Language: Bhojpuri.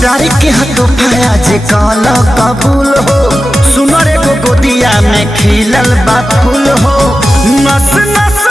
प्यार के हाथों पाया जे काला कबूल हो सुनरे को गोदिया में खिलल बा फूल हो नस नस